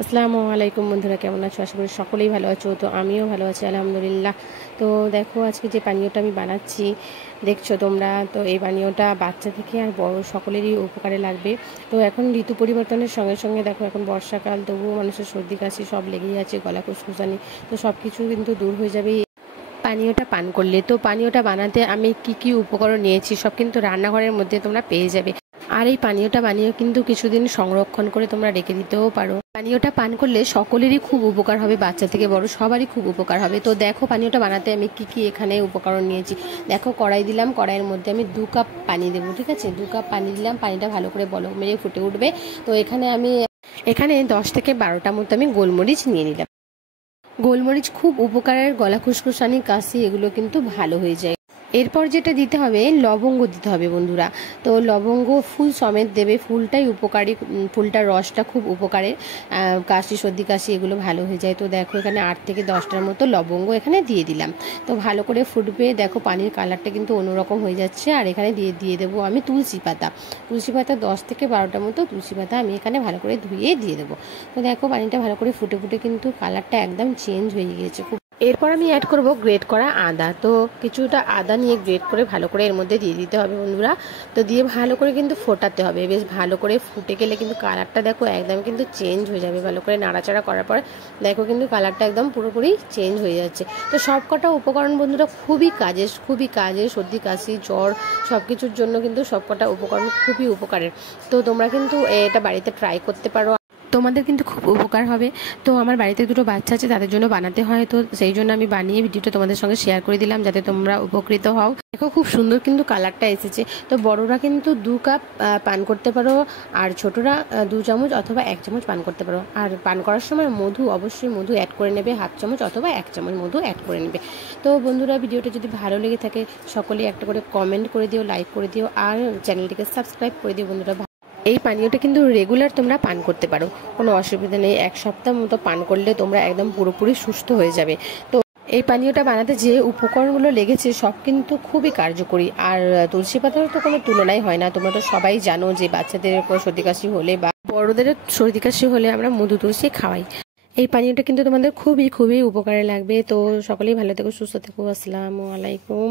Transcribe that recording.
আসসালামু আলাইকুম বন্ধুরা, কেমন আছো? আশা করি সকলেই ভালো আছো। তো আমিও ভালো আছি আলহামদুলিল্লাহ। তো দেখো আজকে যে পানীয়টা আমি বানাচ্ছি দেখছো তোমরা, তো এই পানীয়টা বাচ্চা থেকে আর বড় সকলেরই উপকারে লাগবে। তো এখন ঋতু পরিবর্তনের সঙ্গে সঙ্গে দেখো এখন বর্ষাকাল, তবুও মানুষের সর্দি কাশি সব লেগেই আছে, গলা খুসখুসানি, তো সব কিছু কিন্তু দূর হয়ে যাবে পানীয়টা পান করলে। তো পানীয়টা বানাতে আমি কি কি উপকরণ নিয়েছি সব কিন্তু রান্নাঘরের মধ্যে তোমরা পেয়ে যাবে। আর এই পানীয়টা বানিয়ে কিন্তু কিছুদিন সংরক্ষণ করে তোমরা রেখে দিতেও পারো। পানীয়টা পান করলে সকলেরই খুব উপকার হবে, বাচ্চা থেকে বড় সবারই খুব উপকার হবে। তো দেখো পানীয়টা বানাতে আমি কি কি এখানে উপকরণ নিয়েছি। দেখো কড়াই দিলাম, কড়াইয়ের মধ্যে আমি 2 কাপ পানি দেবো, ঠিক আছে? 2 কাপ পানি দিলাম, পানিটা ভালো করে বলক মেরে ফুটে উঠবে। তো এখানে 10 থেকে 12টা মতো আমি গোলমরিচ নিয়ে নিলাম। গোলমরিচ খুব উপকারের, গলা খুসখুসানি কাশি এগুলো কিন্তু ভালো হয়ে যায়। এরপর যেটা দিতে হবে, লবঙ্গ দিতে হবে বন্ধুরা। তো লবঙ্গ ফুল সমেত দেবে, ফুলটাই উপকারী, ফুলটার রসটা খুব উপকারের, কাশি সর্দি কাশি এগুলো ভালো হয়ে যায়। তো দেখো এখানে 8 থেকে 10টার মতো লবঙ্গ এখানে দিয়ে দিলাম। তো ভালো করে ফুটবে, দেখো পানির কালারটা কিন্তু অন্যরকম হয়ে যাচ্ছে। আর এখানে দিয়ে দেবো আমি তুলসী পাতা। 10 থেকে 12টার মতো তুলসী পাতা আমি এখানে ভালো করে ধুয়ে দিয়ে দেবো। তো দেখো পানিটা ভালো করে ফুটে ফুটে কিন্তু কালারটা একদম চেঞ্জ হয়ে গিয়েছে। এরপর আমি অ্যাড করব গ্রেট করা আদা। তো কিছুটা আদা নিয়ে গ্রেট করে ভালো করে এর মধ্যে দিয়ে দিতে হবে বন্ধুরা। তো দিয়ে ভালো করে কিন্তু ফোটাতে হবে, বেশ ভালো করে ফুটে গেলে কিন্তু কালারটা দেখো একদম কিন্তু চেঞ্জ হয়ে যাবে। ভালো করে নাড়াচাড়া করার পর দেখো কিন্তু কালারটা একদম পুরোপুরি চেঞ্জ হয়ে যাচ্ছে। তো সবকটা উপকরণ বন্ধুরা খুবই কাজের, সর্দি কাশি জ্বর সব কিছুর জন্য কিন্তু সবকটা উপকরণ খুবই উপকারের। তো তোমরা কিন্তু এটা বাড়িতে ট্রাই করতে পারো, তোমাদের কিন্তু খুব উপকার হবে। তো আমার বাড়িতে 2টো বাচ্চা আছে, তাদের জন্য বানাতে হয়, তো সেই জন্য আমি বানিয়ে ভিডিওটা তোমাদের সঙ্গে শেয়ার করে দিলাম যাতে তোমরা উপকৃত হও। দেখো খুব সুন্দর কিন্তু কালারটা এসেছে। তো বড়রা কিন্তু 2 কাপ পান করতে পারো, আর ছোটরা 2 চামচ অথবা 1 চামচ পান করতে পারো। আর পান করার সময় অবশ্যই মধু অ্যাড করে নেবে, 1/2 চামচ অথবা 1 চামচ মধু অ্যাড করে নেবে। তো বন্ধুরা ভিডিওটা যদি ভালো লেগে থাকে সকলেই একটা করে কমেন্ট করে দিও, লাইক করে দিও, আর চ্যানেলটিকে সাবস্ক্রাইব করে দিও বন্ধুরা। এই পানীয়টা কিন্তু রেগুলার তোমরা পান করতে পারো, কোনো অসুবিধা নেই। 1 সপ্তাহ মতো পান করলে তোমরা একদম পুরোপুরি সুস্থ হয়ে যাবে। তো এই পানীয়টা বানাতে যে উপকরণগুলো লেগেছে সব কিন্তু খুবই কার্যকরী। আর তুলসী পাতার তো কোনো তুলনাই হয় না। তোমরা তো সবাই জানো যে বাচ্চাদের সর্দি কাশি হলে বা বড়দের সর্দি কাশি হলে আমরা মধু তুলসী খাওয়াই। এই পানীয়টা কিন্তু তোমাদের খুবই উপকারে লাগবে। তো সকলেই ভালো থেকো, সুস্থ থেকো। আসসালামু আলাইকুম।